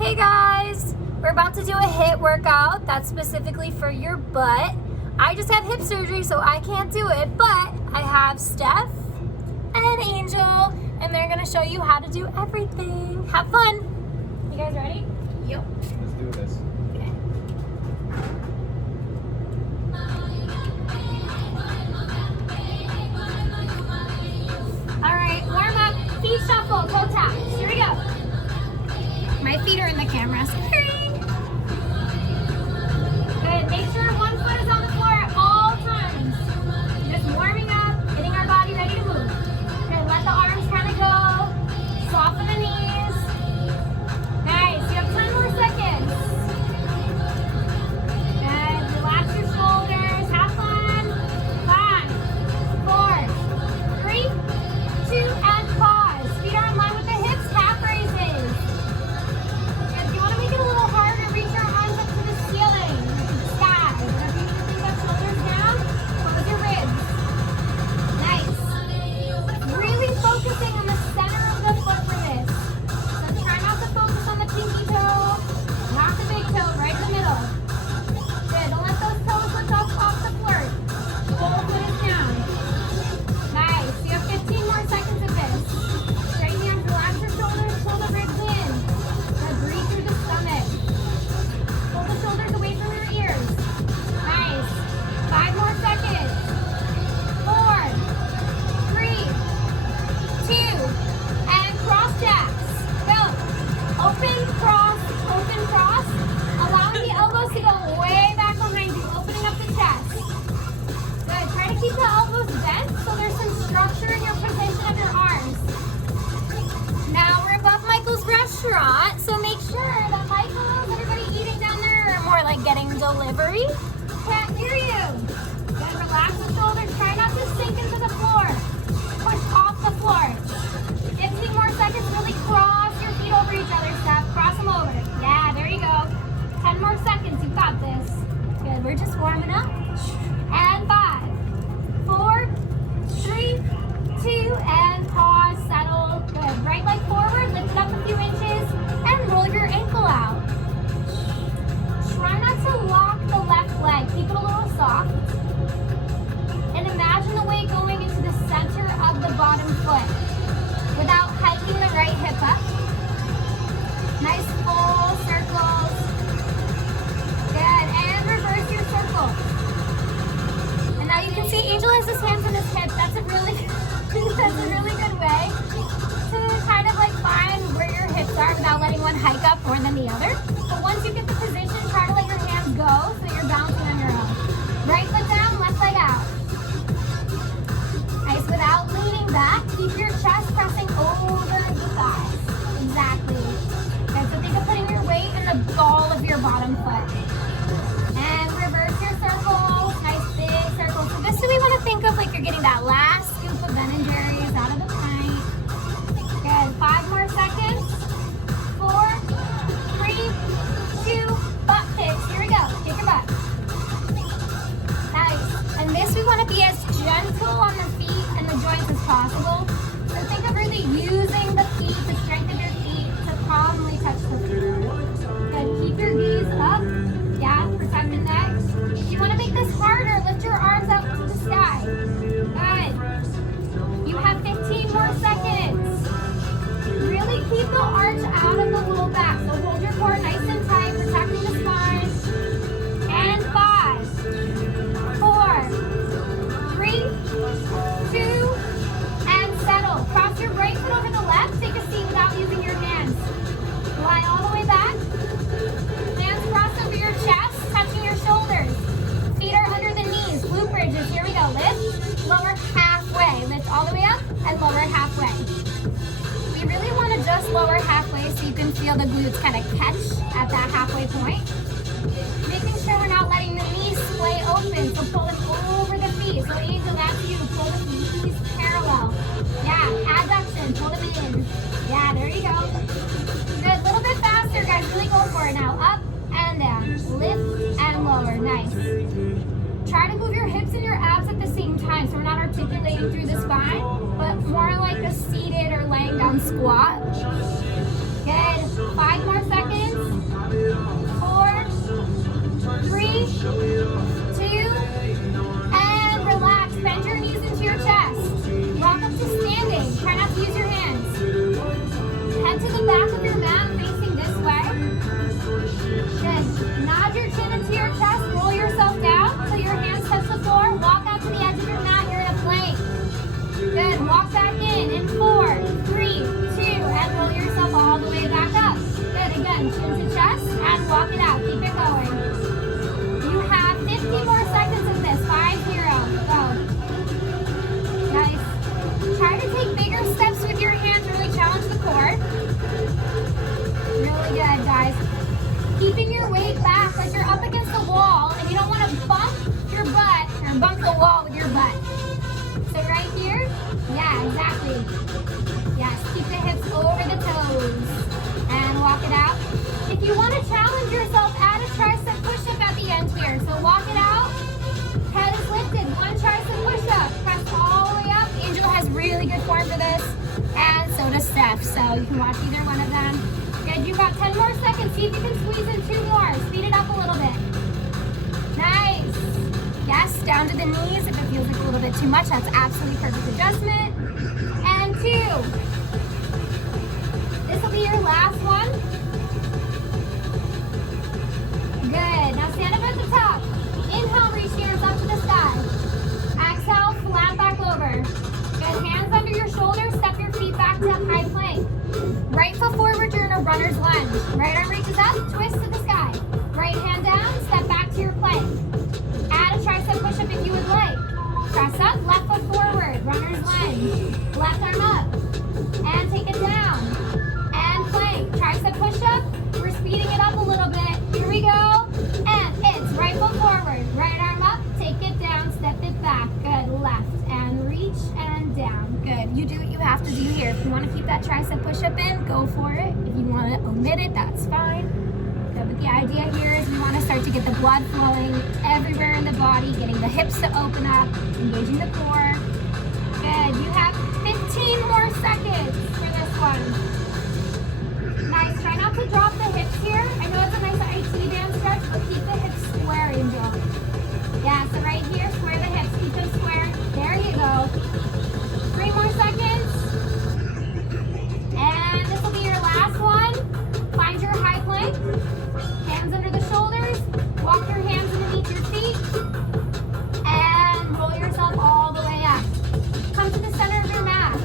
Hey guys, we're about to do a HIIT workout that's specifically for your butt. I just had hip surgery, so I can't do it, but I have Steph and Angel, and they're gonna show you how to do everything. Have fun. You guys ready? Yep. Let's do this. Okay. All right, warm up, feet shuffle, toe taps. Here we go. My feet are in the camera. Sorry. Good. Make sure one foot is on the floor at all times. Just warming up, getting our body ready to move. Good. Let the arms kind of go. Soften the knees. Nice. You have 10 more seconds. Good. Relax your shoulders. Have fun. 5, 4, 3, 2, and pause. Feet are in line with the hips. Calf raises. If you want to make it a little harder, reach your arms up to the ceiling, to the sky. Whenever you think that shoulders down, close your ribs. Nice. Really focusing on the center of the foot for this. So try not to focus on the pinky toe, not the big toe, right in the middle. Good. Don't let those toes lift off the floor. Full foot is down. Nice. You have 15 more seconds of this. Straight hands, relax your shoulders, pull the ribs in. Good. Breathe through the stomach. Pull the shoulders away from your ears. Nice. 5 more seconds. 4, 3, 2, and cross jacks. Go. Open, cross, allowing the elbows to go way back behind you, opening up the chest. Good. Try to keep the elbows bent so there's some structure in your position of your arms. Now we're above Michael's restaurant, so make sure that Michael's, everybody eating down there, or more like getting delivery, can't hear you. Good. Relax the shoulders. Try not to sink into the floor. Push off the floor. 15 more seconds. Really cross your feet over each other, Steph. Cross them over. Yeah, there you go. 10 more seconds. You've got this. Good. We're just warming up. And 5, 4, 3, 2, and pause. Settle. Good. Right leg forward. Lift it up a few inches and roll your ankle out. Try not to lock the left leg. Keep it a little soft. And imagine the weight going into the center of the bottom foot without hiking the right hip up. Nice full circles. Good. And reverse your circle. And now you can see Angel has his hands on his hips. That's a really good way to kind of like find where your hips are without letting one hike up more than the other. But once you get the position, try to let your hands go so that you're bouncing on your own. Right foot down, left leg out. Nice. Without leaning back, keep your chest pressing over the thighs. Exactly. Okay, so think of putting your weight in the ball of your bottom foot. And reverse your circle. Nice big circle. So this is we want to think of like you're getting that last scoop of Ben and Jerry's out of the pint. Good. 5 more seconds. 4, 3, 2, butt kicks. Here we go. Kick your butt. Nice. And this we want to be as gentle on the feet and the joints as possible. So think of really using the feet to strengthen your feet to calmly touch the floor. Good. Keep your knees up. Yeah, protect the neck. If you want to make this harder, lift your arms up to the sky. Good. You have 15 more seconds. Really keep the arch out of the low back. So hold your core nice and tight, protecting the spine. And 5, 4, 3, 2, and settle. Cross your right foot over the left. Take a seat without using your hands. Lie all the way back. Hands crossed over your chest, touching your shoulders. Feet are under the knees. Glute bridges. Here we go. Lift, lower halfway. Lift all the way up and lower halfway. We really want to just lower halfway so you can feel the glutes kind of catch at that halfway point. Making sure we're not letting the knees splay open, so pull them over the feet. So Angel, that's you. Pull the knees parallel. Yeah, adduction. Pull them in. Yeah, there you go. Good. A little bit faster, guys. Really go for it now. Up and down. Lift and lower. Nice. Try to move your hips and your abs at the same time so we're not articulating through the spine, but more like a seated or laying down squat. Good. 5 more seconds. like you're up against the wall and you don't want to bump your butt or bump the wall with your butt. So right here, yeah, exactly. Yes, keep the hips over the toes and walk it out. If you want to challenge yourself, add a tricep push-up at the end here. So walk it out, head is lifted, one tricep push-up, press all the way up. Angel has really good form for this, and so does Steph, so you can watch either one of them. Good, you've got 10 more seconds. See if you can squeeze in 2 more. Speed it up a little bit. Nice. Yes, down to the knees if it feels like a little bit too much. That's absolutely perfect adjustment. And 2. This will be your last one. Good. Now stand up at the top. Inhale, reach your arms up to the sky. Exhale, flat back over. Good. Hands under your shoulders. Step your feet back to high plank. Right foot forward, you're in a runner's lunge. Right arm reaches up, twist to the sky. Right hand down, step back to your plank. Add a tricep push-up if you would like. Press up, left foot forward, runner's lunge. Left arm up, and take it down. And plank, tricep push-up. We're speeding it up a little bit. Here we go. And it's right foot forward, right arm up, take it down, step it back. Good, left, and reach and down. Good, you do what you have to do here. If you want to keep that tricep push-up in, go for it. If you want to omit it, that's fine. Good, but the idea here is we want to start to get the blood flowing everywhere in the body, getting the hips to open up, engaging the core. Good, you have 15 more seconds for this one. Nice, try not to drop the hips here. I know it's a nice HIIT band stretch, but keep the hips square, Angel. Yeah, so right here, square the hips, keep them square. There you go. 3 more seconds. And this will be your last one. Find your high plank. Hands under the shoulders. Walk your hands underneath your feet. And roll yourself all the way up. Come to the center of your mat.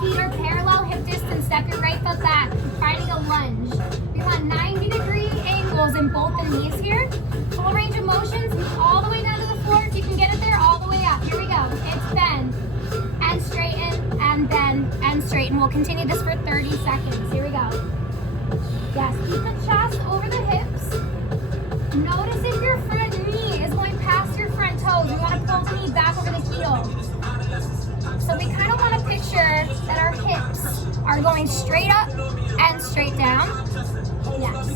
Feet are parallel, hip distance. Step your right foot back. Finding a lunge. We want 90-degree angles in both the knees here. Full range of motions. Move all the way down to the floor. If you can get it there, all the way up. Here we go. It's bend. And straighten, and bend, and straighten. We'll continue this for 30 seconds. Here we go. Yes, keep the chest over the hips. Notice if your front knee is going past your front toes. You want to pull the knee back over the heel. So we kind of want to picture that our hips are going straight up and straight down. Yes,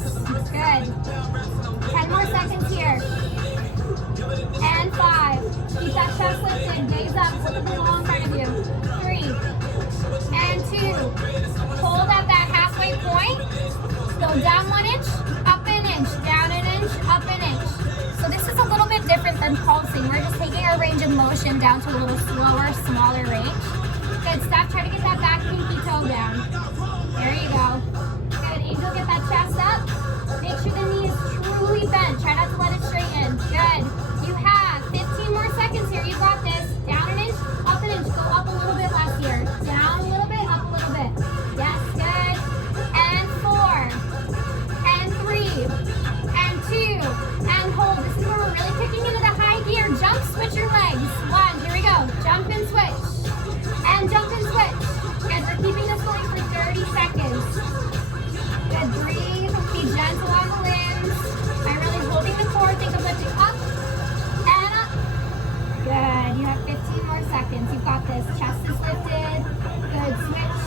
good. 10 more seconds here. And 5. Keep that chest lifted. Gaze up. Look at the wall in front of you. 3. And 2. Hold at that halfway point. Go down 1 inch, up an inch, down an inch, up an inch. So this is a little bit different than pulsing. We're just taking our range of motion down to a little slower, smaller range. Good. Steph, try to get that back pinky toe down. There you go. Good. Angel, get that chest up. Make sure the knee is truly bent. Try not to let it straighten. Good. You have 15 more seconds here. You got this. Down an inch, up an inch. Go up a little bit less here. Down a little bit, up a little bit. Yes, good. And 4. And 3. And 2. And hold. This is where we're really kicking into the high gear. Jump, switch your legs. 1. Here we go. Jump and switch. And jump and switch. Good. We're keeping this going for 30 seconds. Good. Breathe. Be gentle on the limbs. I'm really holding the core. Think of lifting up. Good. You have 15 more seconds. You've got this. Chest is lifted. Good. Switch.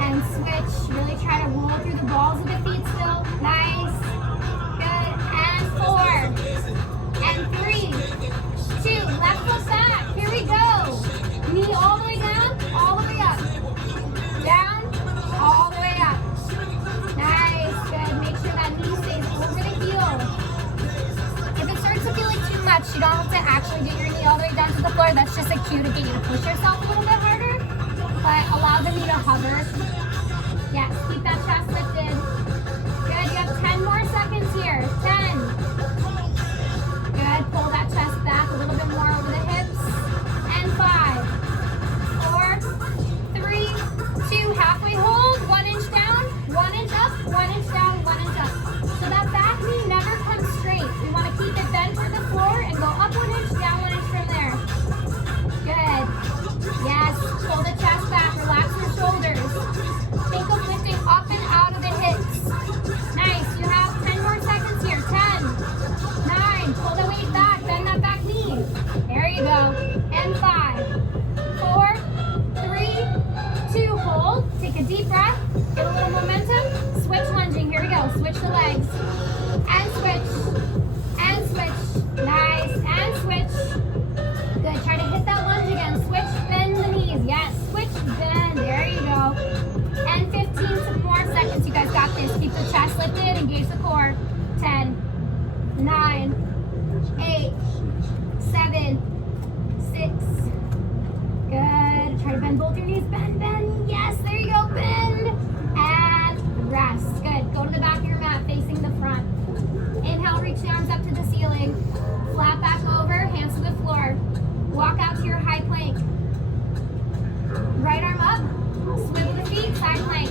And switch. Really try to roll through the balls of the feet still. Nice. Good. And 4. And 3. 2. Left foot back. Here we go. Knee all the way down. All the way up. Down. All the way up. Nice. Good. Make sure that knee stays over the heel. If it starts to feel like too much, you don't have to actually get your knee all the way down to the floor. That's just a cue to get you to push yourself a little bit harder. But allow the knee to hover. Yes, keep that chest lifted. Good, you have 10 more seconds here. 10. Good, pull that chest back a little bit more over the hips. And 5, 4, 3, 2, halfway hold. 1 inch down, 1 inch up, 1 inch down, 1 inch up. So that back knee never comes straight. We want to keep it bent to the floor and go up 1 inch, down 1 inch from there. Good. Yes, pull the chest back, relax your shoulders. Think of lifting up and out of the hips. Nice, you have 10 more seconds here. 10, 9, 8, 7, 6. Good. Try to bend both your knees. Bend, bend. Yes, there you go. Bend. And rest. Good. Go to the back of your mat facing the front. Inhale, reach the arms up to the ceiling. Flat back over, hands to the floor. Walk out to your high plank. Right arm up. Swivel the feet, side plank.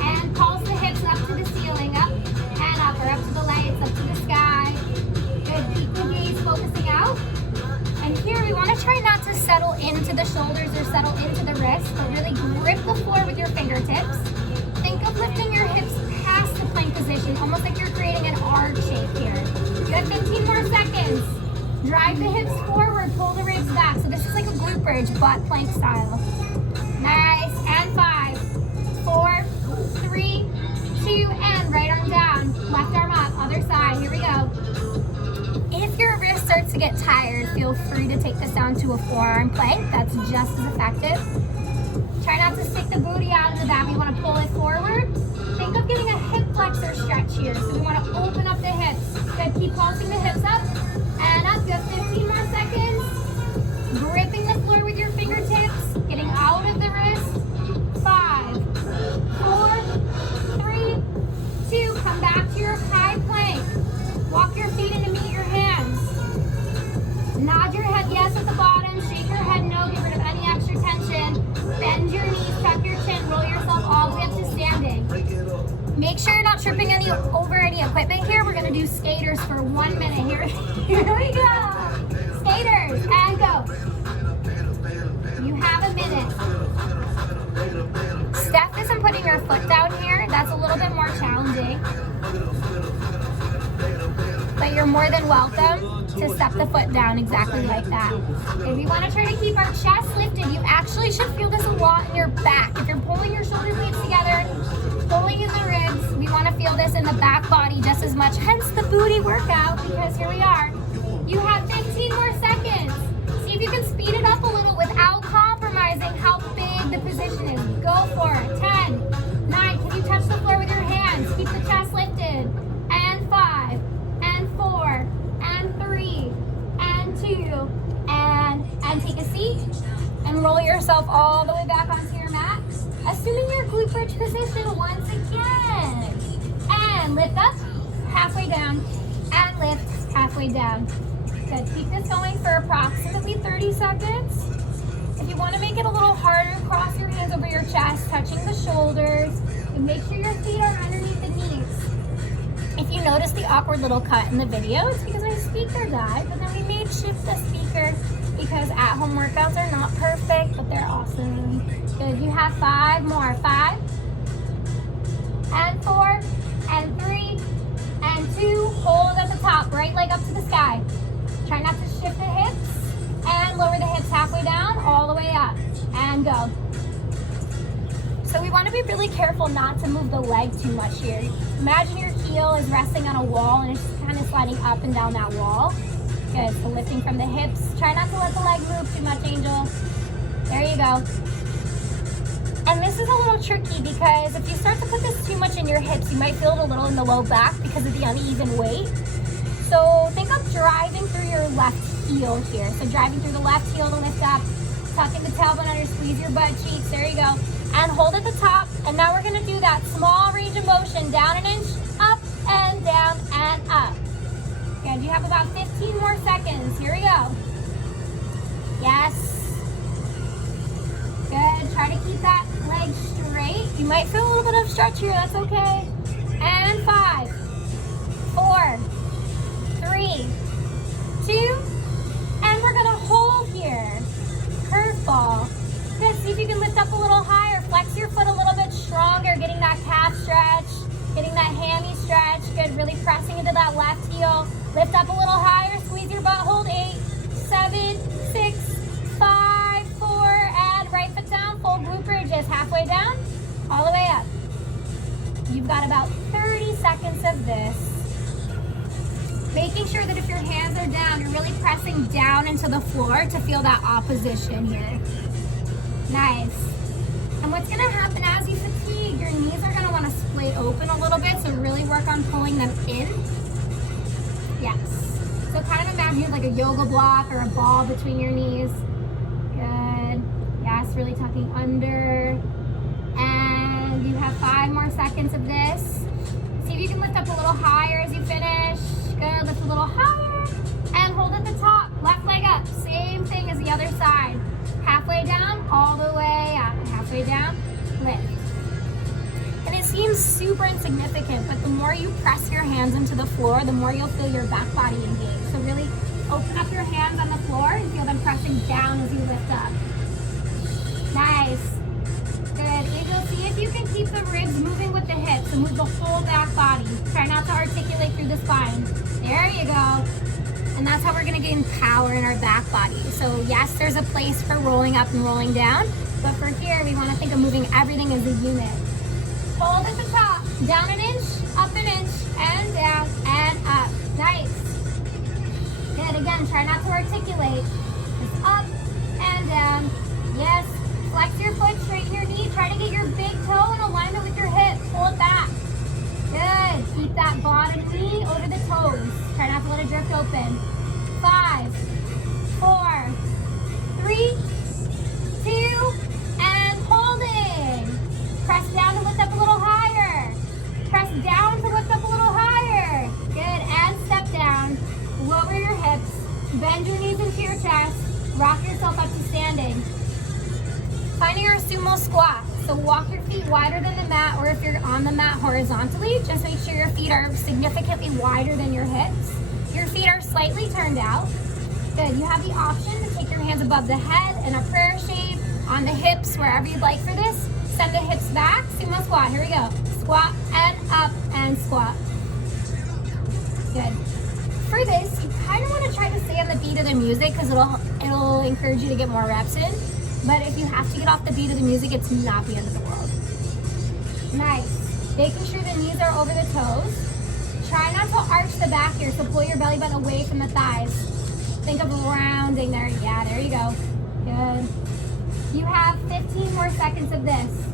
And pulse the hips up to the ceiling. Up and up, or up to the lights, up to the sky. Good. Keep the gaze focusing out. And here we want to try not to settle into the shoulders or settle into the wrists, but really grip the floor with your fingertips. Think of lifting your hips past the plank position, almost like you're creating an arch shape here. You have 15 more seconds. Drive the hips forward, pull the ribs back. So this is like a glute bridge, butt plank style. Nice. And 5, 4, 3, 2, and right arm down. Left arm up, other side. Here we go. If your wrist starts to get tired, feel free to take this down to a forearm plank. That's just as effective. Try not to stick the booty out of the back. We want to pull it forward. Think of getting a hip flexor stretch here. So we want to open up the hips. Good. Keep pulsing the hips up and up. You have 15 more seconds. Gripping the floor with your fingertips. Getting out of the wrist. 5, 4, 3, 2. Come back to your high plank. Walk your feet in to meet your hands. Nod your head yes at the bottom. Shake your head no. Get rid of any extra tension. Bend your knees, tuck your chin, roll yourself all the way up to standing. Make sure you're not tripping over any equipment here. We're gonna do skaters for 1 minute here. Here we go. Skaters, and go. You have a minute. Steph isn't putting her foot down here. That's a little bit more challenging. But you're more than welcome to step the foot down exactly like that. If we want to try to keep our chest lifted, you actually should feel this a lot in your back. If you're pulling your shoulder blades together, pulling in the ribs, we want to feel this in the back body just as much. Hence the booty workout, because here we are. You have 15 more seconds. See if you can speed it up a little without compromising how big the position is. Go for it. 10, 9, can you touch the floor with your hands? Keep the chest lifted. And 5, and 4, and 3, and 2, and take a seat and roll yourself all the way back onto your mat, assuming your glute bridge position once again. And lift up, halfway down, and lift halfway down. Good. Keep this going for approximately 30 seconds. If you want to make it a little harder, cross your hands over your chest, touching the shoulders, and make sure your feet are underneath the knees. If you notice the awkward little cut in the video, it's because my speaker died, but then we made shift the speaker because at-home workouts are not perfect, but they're awesome. Good. You have 5 more. 5, and 4, and 3, and 2. Hold at the top, right leg up to the sky. Try not to shift the hips, and lower the hips halfway down, all the way up, and go. So we want to be really careful not to move the leg too much here. Imagine your heel is resting on a wall and it's just kind of sliding up and down that wall. Good, so lifting from the hips. Try not to let the leg move too much, Angel. There you go. And this is a little tricky because if you start to put this too much in your hips, you might feel it a little in the low back because of the uneven weight. So think of driving through your left heel here. So driving through the left heel to lift up, tucking the tailbone under, squeeze your butt cheeks. There you go. And hold at the top. And now we're gonna do that small range of motion, down an inch, up and down and up. Good, you have about 15 more seconds. Here we go. Yes. Good, try to keep that leg straight. You might feel a little bit of stretch here, that's okay. And 5, 4, 3, 2, and we're gonna hold here. Curveball. Good, see if you can lift up a little higher. Flex your foot a little bit stronger, getting that calf stretch, getting that hammy stretch. Good, really pressing into that left heel. Lift up a little higher, squeeze your butt, hold 8, 7, 6, 5, 4, and right foot down, full glute bridges, halfway down, all the way up. You've got about 30 seconds of this. Making sure that if your hands are down, you're really pressing down into the floor to feel that opposition here. Nice. And what's gonna happen as you fatigue, your knees are gonna wanna halfway open a little bit, so really work on pulling them in. Yes. So kind of imagine you have like a yoga block or a ball between your knees. Good. Yes, really tucking under. And you have 5 more seconds of this. See if you can lift up a little higher as you finish. Good, lift a little higher. And hold at the top, left leg up. Same thing as the other side. Halfway down, all the way up. Halfway down, lift. And it seems super insignificant, but the more you press your hands into the floor, the more you'll feel your back body engage. So really open up your hands on the floor and feel them pressing down as you lift up. Nice. Good. Angel, see if you can keep the ribs moving with the hips and move the whole back body. Try not to articulate through the spine. There you go. And that's how we're gonna gain power in our back body. So yes, there's a place for rolling up and rolling down, but for here, we wanna think of moving everything as a unit. Hold at the top, down an inch, up an inch, and down, and up. Nice. Good, again, try not to articulate. Just up and down. Yes, flex your foot, straighten your knee. Try to get your big toe in alignment with your hip. Pull it back. Good, keep that bottom knee over the toes. Try not to let it drift open. 5, 4, 3, 2, and holding. Press down to lift up a little higher. Press down to lift up a little higher. Good, and step down. Lower your hips. Bend your knees into your chest. Rock yourself up to standing. Finding our sumo squat. So walk your feet wider than the mat, or if you're on the mat horizontally, just make sure your feet are significantly wider than your hips. Your feet are slightly turned out. Good, you have the option to take your hands above the head in a prayer shape, on the hips, wherever you'd like for this. Send the hips back, sumo squat, here we go. Squat and up and squat. Good. For this, you kind of want to try to stay on the beat of the music because it'll encourage you to get more reps in. But if you have to get off the beat of the music, it's not the end of the world. Nice. Making sure the knees are over the toes. Try not to arch the back here, so pull your belly button away from the thighs. Think of rounding there. Yeah, there you go. Good. You have 15 more seconds of this.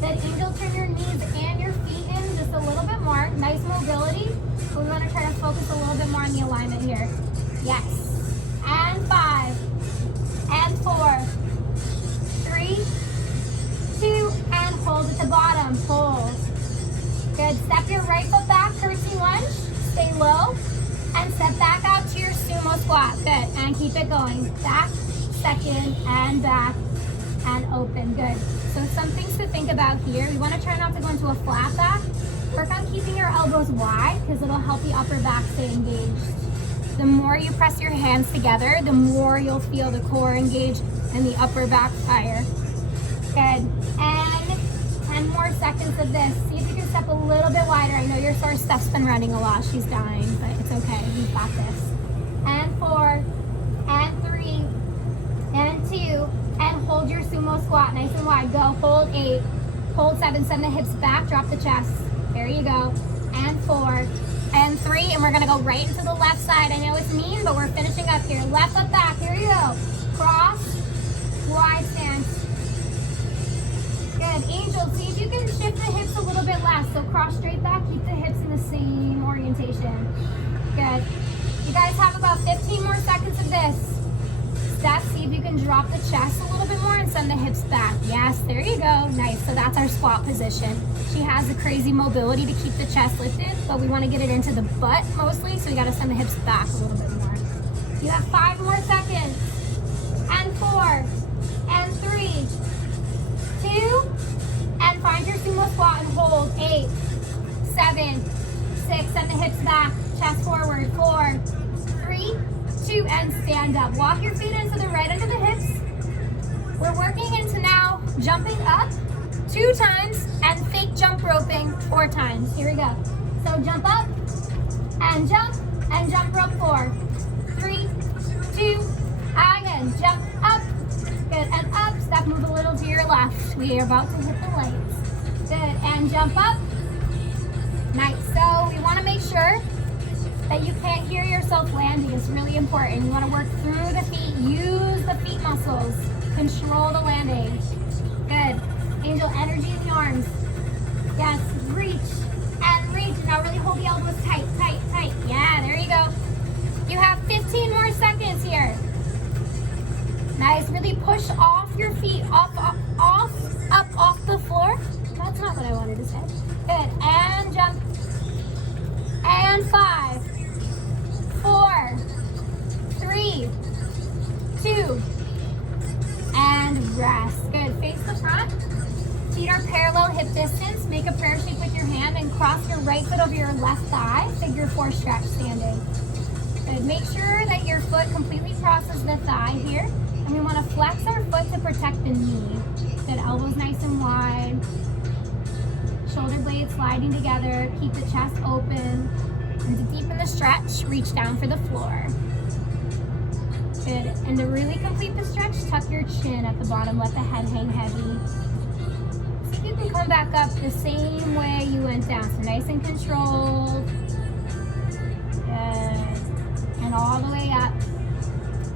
Then angel, turn your knees and your feet in just a little bit more. Nice mobility. But we want to try to focus a little bit more on the alignment here. Yes. And 5. And 4, 3, 2, and hold at the bottom. Hold. Good. Step your right foot back, curtsy lunge. Stay low. And step back out to your sumo squat. Good. And keep it going. Back, second, and back, and open. Good. So some things to think about here. We want to try not to go into a flat back. Work on keeping your elbows wide because it'll help the upper back stay engaged. The more you press your hands together, the more you'll feel the core engage and the upper back fire. Good. And 10 more seconds of this. See if you can step a little bit wider. I know your sore Steph's been running a lot. She's dying, but it's okay. We've got this. And 4, and 3, and 2, and hold your sumo squat nice and wide. Go. Hold 8, hold 7. Send the hips back. Drop the chest. There you go. And 4. And 3, and we're gonna go right into the left side. I know it's mean, but we're finishing up here. Left up back, here you go. Cross, wide stance. Good, angel, see if you can shift the hips a little bit less. So cross straight back, keep the hips in the same orientation. Good. You guys have about 15 more seconds of this. Step, see if you can drop the chest a little bit more and send the hips back. Yes, there you go. Nice, so that's our squat position. She has a crazy mobility to keep the chest lifted, but we want to get it into the butt mostly, so we got to send the hips back a little bit more. You have 5 more seconds. And 4, and 3, 2, and find your sumo squat and hold. 8, 7, 6, send the hips back, chest forward. 4, 3, 2, and stand up. Walk your feet into the right under the hips. We're working into now jumping up 2 times and fake jump roping 4 times. Here we go. So jump up and jump rope 4, 3, 2, again, jump up, good, and up. Step, move a little to your left. We are about to hit the lights. Good, and jump up. Nice. So we want to make sure that you can't hear yourself landing. It's really important. You want to work through the feet. Use the feet muscles. Control the landing. Good. Angel, energy in the arms. pull the elbows tight, tight, tight. Yeah, there you go. You have 15 more seconds here. Nice, really push off your feet, up off the floor. That's not what I wanted to say. Good, and jump. And 5, 4, 3, 2, and rest. Good, face the front. Feet are parallel hip distance. Make a prayer shape with your hand and cross your right foot over your left thigh. Figure 4 stretch standing. Good. Make sure that your foot completely crosses the thigh here. And we want to flex our foot to protect the knee. Good. Elbows nice and wide. Shoulder blades sliding together. Keep the chest open. And to deepen the stretch, reach down for the floor. Good. And to really complete the stretch, tuck your chin at the bottom. Let the head hang heavy. You can come back up the same way you went down. So nice and controlled. Good. And all the way up.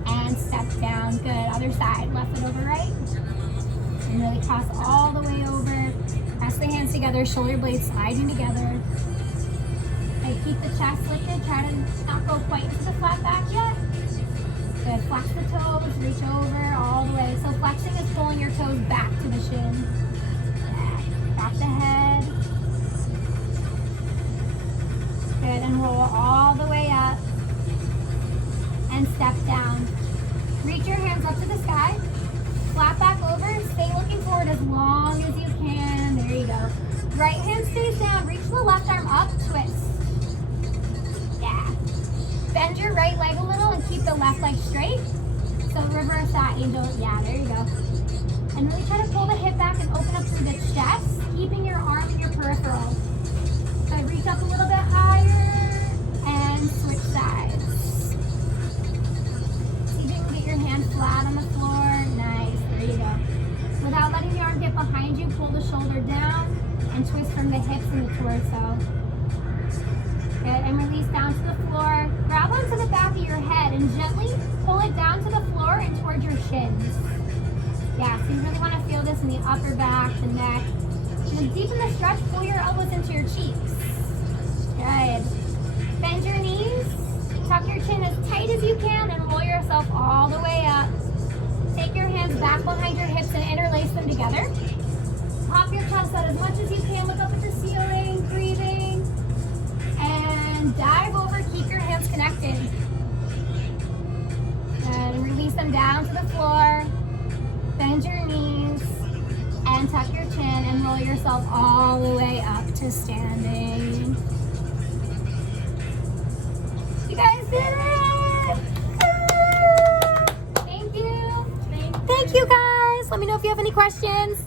And step down. Good. Other side. Left foot over right. And really cross all the way over. Press the hands together. Shoulder blades sliding together. Okay, keep the chest lifted. Try to not go quite into the flat back yet. Good. Flex the toes. Reach over all the way. So flexing is pulling your toes back to the shin. Drop the head. Good, and roll all the way up. And step down. Reach your hands up to the sky. Flat back over. Stay looking forward as long as you can. There you go. Right hand stays down. Reach the left arm up. Twist. Yeah. Bend your right leg a little and keep the left leg straight. So reverse that, angel. Yeah, there you go. And really try to pull the hip back and open up through the chest, keeping your arm in your peripheral. So reach up a little bit higher and switch sides. See if you can get your hand flat on the floor. Nice, there you go. Without letting the arm get behind you, pull the shoulder down and twist from the hips and the torso. Good, and release down to the floor. Grab onto the back of your head and gently pull it down to the floor and towards your shins. Yeah, so you really want to feel this in the upper back, the neck. And then deepen the stretch, pull your elbows into your cheeks. Good. Bend your knees, tuck your chin as tight as you can, and roll yourself all the way up. Take your hands back behind your hips and interlace them together. Pop your chest out as much as you can, look up at the ceiling, breathing. And dive over, keep your hands connected. And release them down to the floor. Bend your knees and tuck your chin and roll yourself all the way up to standing. You guys did it! Thank you. Thank you guys. Let me know if you have any questions.